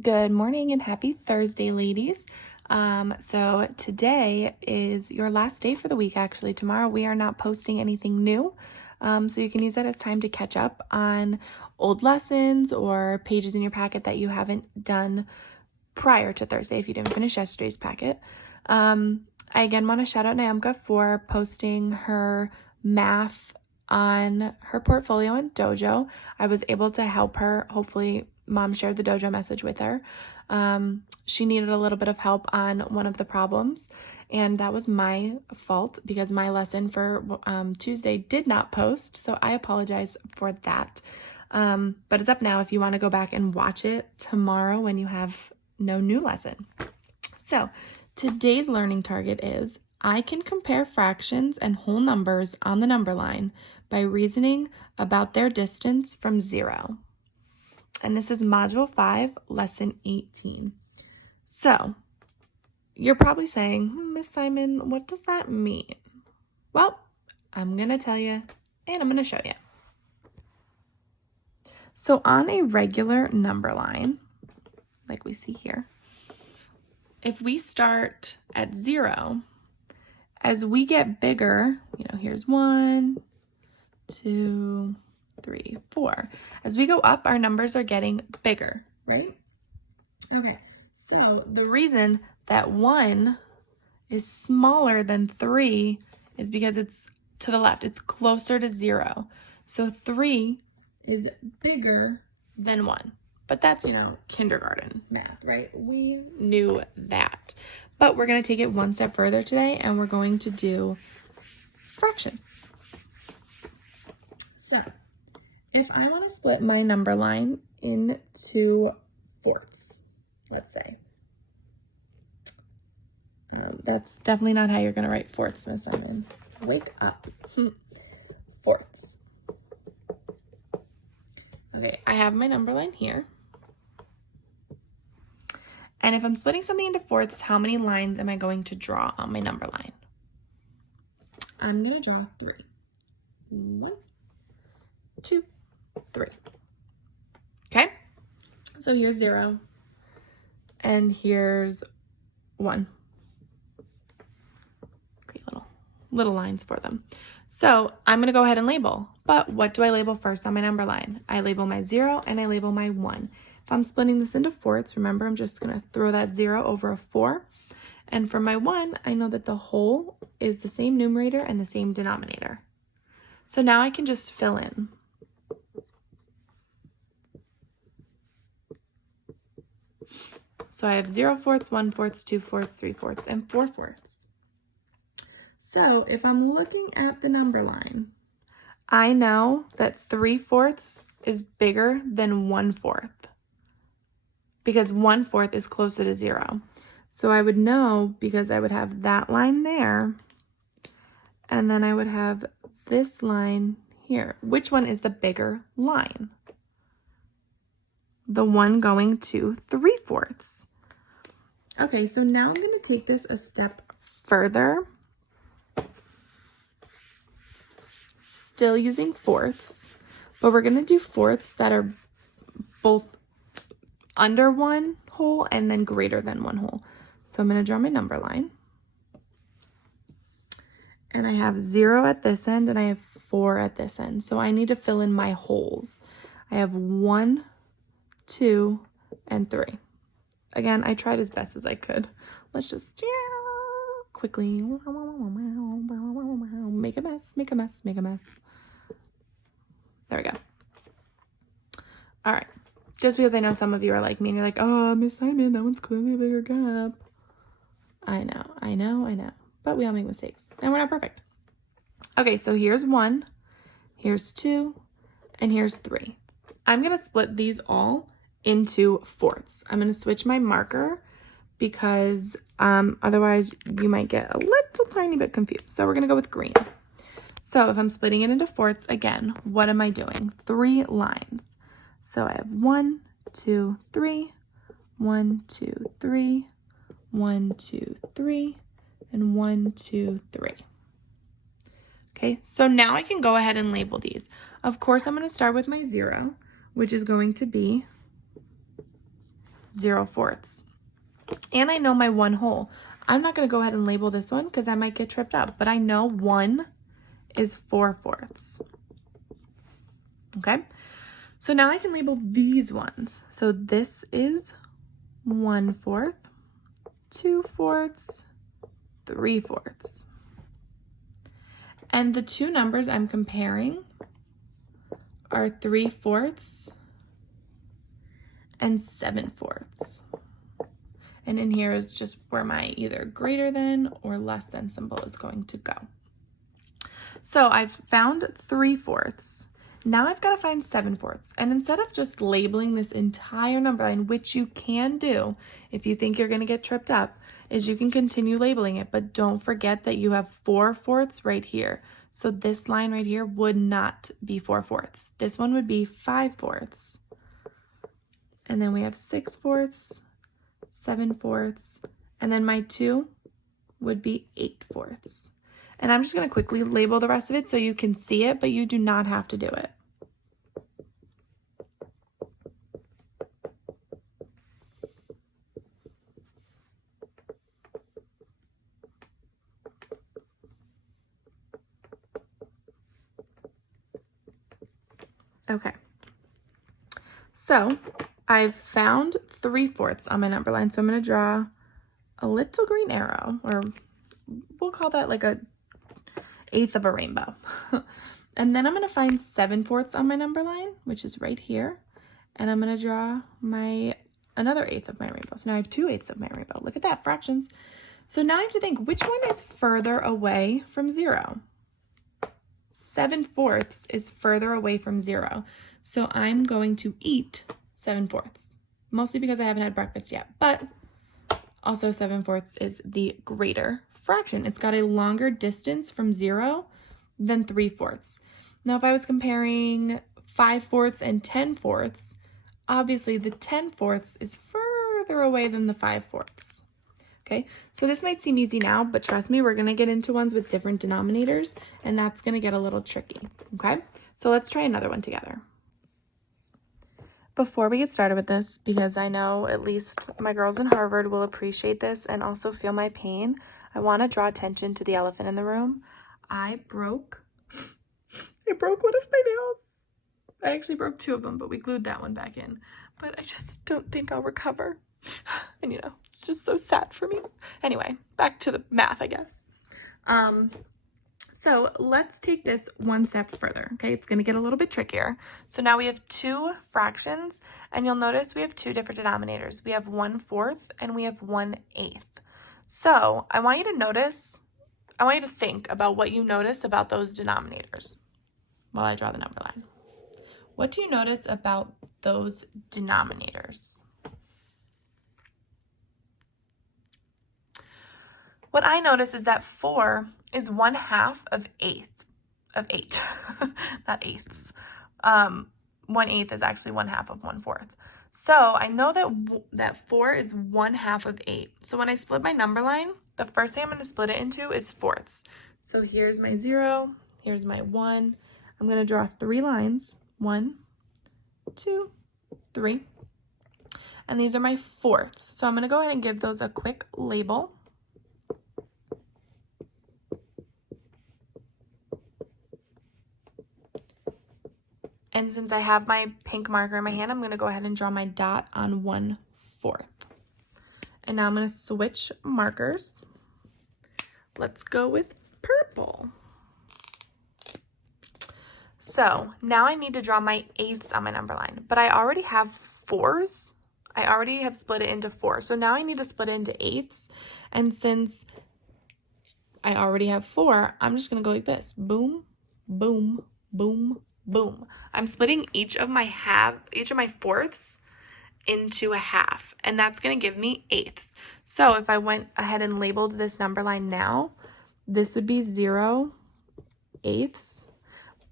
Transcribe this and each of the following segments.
Good morning and happy Thursday, ladies. So today is your last day for the week, actually. Tomorrow we are not posting anything new. So you can use that as time to catch up on old lessons or pages in your packet that you haven't done prior to Thursday if you didn't finish yesterday's packet. I again want to shout out Nyamka for posting her math on her portfolio in Dojo. I was able to help her. Hopefully, Mom shared the Dojo message with her. She needed a little bit of help on one of the problems, and that was my fault because my lesson for Tuesday did not post, so I apologize for that. But it's up now if you want to go back and watch it tomorrow when you have no new lesson. So today's learning target is I can compare fractions and whole numbers on the number line by reasoning about their distance from 0. And this is Module 5, Lesson 18. So you're probably saying, Miss Simon, what does that mean? Well, I'm going to tell you and I'm going to show you. So on a regular number line, like we see here, if we start at 0, as we get bigger, here's 1, 2, 3, 4. As we go up, our numbers are getting bigger, right? Okay, so the reason that 1 is smaller than 3 is because it's to the left. It's closer to 0. So 3 is bigger than 1. But that's, kindergarten math, right? We knew that. But we're going to take it one step further today, and we're going to do fractions. So, if I want to split my number line into fourths, let's say. That's definitely not how you're going to write fourths, Miss Simon. Wake up. Fourths. Okay, I have my number line here. And if I'm splitting something into fourths, how many lines am I going to draw on my number line? I'm going to draw 3. 1, 2, 3. Okay? So here's 0. And here's 1. Great little lines for them. So I'm going to go ahead and label. But what do I label first on my number line? I label my 0 and I label my 1. If I'm splitting this into fourths, remember I'm just going to throw that 0 over a 4. And for my 1, I know that the whole is the same numerator and the same denominator. So now I can just fill in. So I have 0 fourths, 1 fourths, 2 fourths, 3 fourths, and 4 fourths. So if I'm looking at the number line, I know that 3 fourths is bigger than 1 fourth because 1 fourth is closer to 0. So I would know because I would have that line there, and then I would have this line here. Which one is the bigger line? The one going to 3 fourths. Okay, so now I'm going to take this a step further. Still using fourths, but we're going to do fourths that are both under 1 whole and then greater than 1 whole. So I'm going to draw my number line. And I have 0 at this end and I have 4 at this end. So I need to fill in my wholes. I have 1, 2, and 3. Again, I tried as best as I could. Let's just quickly make a mess, make a mess, make a mess. There we go. All right. Just because I know some of you are like me and you're like, oh, Miss Simon, that one's clearly a bigger gap. I know. But we all make mistakes and we're not perfect. Okay, so here's 1, here's 2, and here's 3. I'm going to split these all into fourths. I'm going to switch my marker because otherwise you might get a little tiny bit confused. So we're going to go with green. So if I'm splitting it into fourths, again, what am I doing? 3 lines. So I have 1, 2, 3, 1, 2, 3, 1, 2, 3, and 1, 2, 3. Okay, so now I can go ahead and label these. Of course, I'm going to start with my 0, which is going to be 0/4. And I know my 1 whole. I'm not going to go ahead and label this one because I might get tripped up, but I know 1 is 4/4. Okay, so now I can label these ones. So this is 1/4, 2/4, 3/4. And the two numbers I'm comparing are 3/4 and 7/4. And in here is just where my either greater than or less than symbol is going to go. So I've found 3/4. Now I've got to find 7/4. And instead of just labeling this entire number line, which you can do if you think you're going to get tripped up, is you can continue labeling it, but don't forget that you have 4/4 right here. So this line right here would not be 4/4. This one would be 5/4. And then we have 6/4, 7/4, and then my 2 would be 8/4. And I'm just going to quickly label the rest of it so you can see it, but you do not have to do it. Okay, so I've found 3/4 on my number line. So I'm going to draw a little green arrow, or we'll call that like a 1/8 of a rainbow. And then I'm going to find 7/4 on my number line, which is right here. And I'm going to draw my another 1/8 of my rainbow. So now I have 2/8 of my rainbow. Look at that, fractions. So now I have to think, which one is further away from 0? 7/4 is further away from 0. So I'm going to eat 7/4, mostly because I haven't had breakfast yet, but also 7/4 is the greater fraction. It's got a longer distance from 0 than 3/4. Now, if I was comparing 5/4 and 10/4, obviously the 10/4 is further away than the 5/4. Okay, so this might seem easy now, but trust me, we're going to get into ones with different denominators, and that's going to get a little tricky. Okay, so let's try another one together. Before we get started with this, because I know at least my girls in Harvard will appreciate this and also feel my pain, I want to draw attention to the elephant in the room. I broke one of my nails. I actually broke 2 of them, but we glued that one back in. But I just don't think I'll recover. And it's just so sad for me. Anyway, back to the math, I guess. So let's take this one step further, okay? It's going to get a little bit trickier. So now we have 2 fractions, and you'll notice we have 2 different denominators. We have 1/4 and we have 1/8. So I want you to think about what you notice about those denominators while I draw the number line. What do you notice about those denominators? What I notice is that 4 is 1/2 of 8, not eighths. 1/8 is actually 1/2 of 1/4. So I know that 4 is 1/2 of 8. So when I split my number line, the first thing I'm going to split it into is fourths. So here's my 0, here's my 1. I'm going to draw 3 lines, 1, 2, 3. And these are my fourths. So I'm going to go ahead and give those a quick label. And since I have my pink marker in my hand, I'm going to go ahead and draw my dot on 1/4. And now I'm going to switch markers. Let's go with purple. So now I need to draw my 8ths on my number line, but I already have 4s. I already have split it into 4. So now I need to split it into 8ths. And since I already have 4, I'm just going to go like this. Boom, boom, boom, boom. I'm splitting each of my fourths into a half, and that's going to give me 8ths. So if I went ahead and labeled this number line now, this would be 0/8.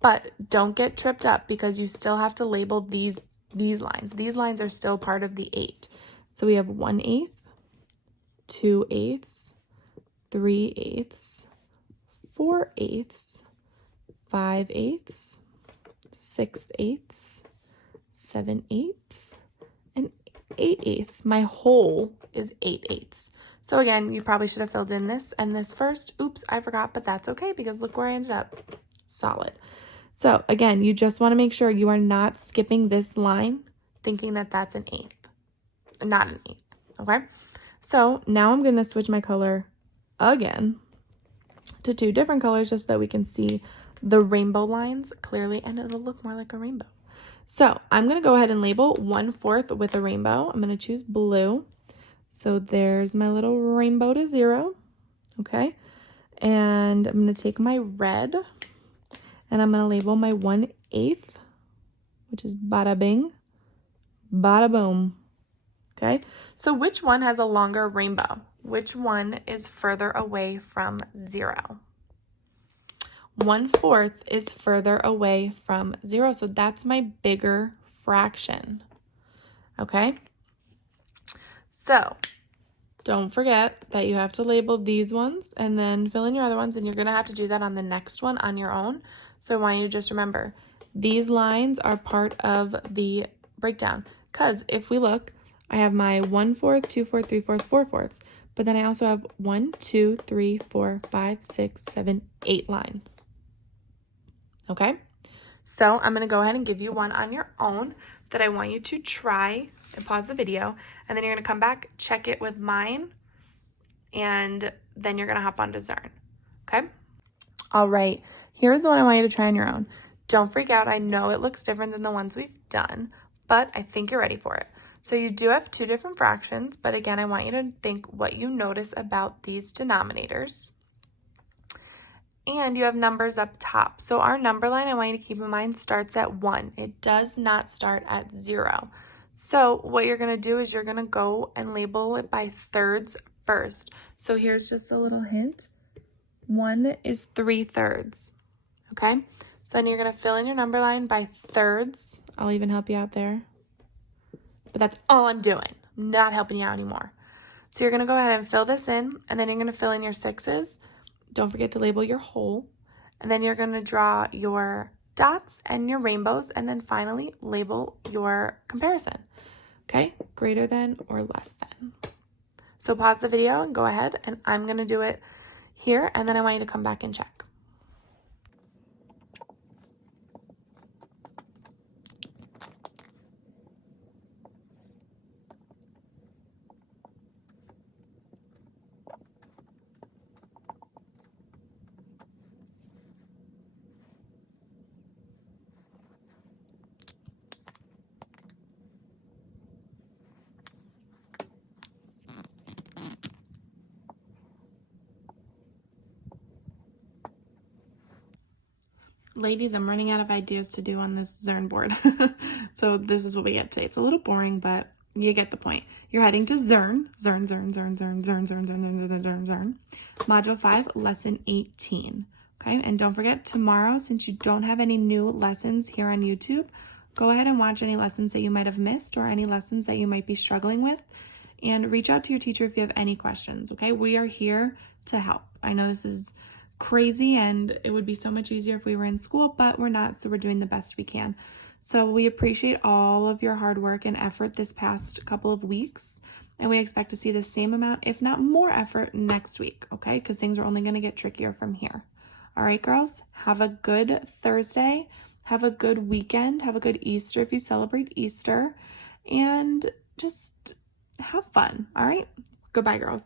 But don't get tripped up because you still have to label these lines. These lines are still part of the 8. So we have 1/8, 2/8, 3/8, 4/8, 5/8, 6/8, 7/8, and 8/8. My whole is 8/8. So again, you probably should have filled in this and this first. Oops, I forgot, but that's okay because look where I ended up. Solid. So again, you just want to make sure you are not skipping this line thinking that that's an 1/8. Not an 1/8, okay? So now I'm going to switch my color again to 2 different colors just so that we can see the rainbow lines clearly and it'll look more like a rainbow. So I'm going to go ahead and label 1/4 with a rainbow. I'm going to choose blue. So there's my little rainbow to 0, okay? And I'm going to take my red and I'm going to label my 1/8, which is bada bing, bada boom, okay? So which one has a longer rainbow? Which one is further away from 0? 1/4 is further away from 0, so that's my bigger fraction, okay? So don't forget that you have to label these ones and then fill in your other ones, and you're going to have to do that on the next one on your own. So I want you to just remember, these lines are part of the breakdown, because if we look, I have my 1/4, 2/4, 3/4, 4/4, but then I also have 1, 2, 3, 4, 5, 6, 7, 8 lines. Okay, so I'm going to go ahead and give you one on your own that I want you to try and pause the video, and then you're going to come back, check it with mine, and then you're going to hop onto Zern. Okay? All right, here's the one I want you to try on your own. Don't freak out. I know it looks different than the ones we've done, but I think you're ready for it. So you do have 2 different fractions, but again, I want you to think what you notice about these denominators. And you have numbers up top. So our number line, I want you to keep in mind, starts at 1. It does not start at 0. So what you're going to do is you're going to go and label it by thirds first. So here's just a little hint. 1 is 3/3. Okay? So then you're going to fill in your number line by thirds. I'll even help you out there. But that's all I'm doing. I'm not helping you out anymore. So you're going to go ahead and fill this in, and then you're going to fill in your 6s. Don't forget to label your whole, and then you're going to draw your dots and your rainbows, and then finally label your comparison. Okay, greater than or less than. So pause the video and go ahead, and I'm going to do it here, and then I want you to come back and check. Ladies, I'm running out of ideas to do on this Zern board. So this is what we get today. It's a little boring, but you get the point. You're heading to Zern. Module 5, lesson 18. Okay, and don't forget, tomorrow, since you don't have any new lessons here on YouTube, go ahead and watch any lessons that you might have missed or any lessons that you might be struggling with, and reach out to your teacher if you have any questions, okay? We are here to help. I know this is crazy and it would be so much easier if we were in school, but we're not, so we're doing the best we can. So we appreciate all of your hard work and effort this past couple of weeks, and we expect to see the same amount, if not more effort next week, okay? Because things are only going to get trickier from here. All right, girls, have a good Thursday. Have a good weekend. Have a good Easter if you celebrate Easter, and just have fun. All right, goodbye, girls.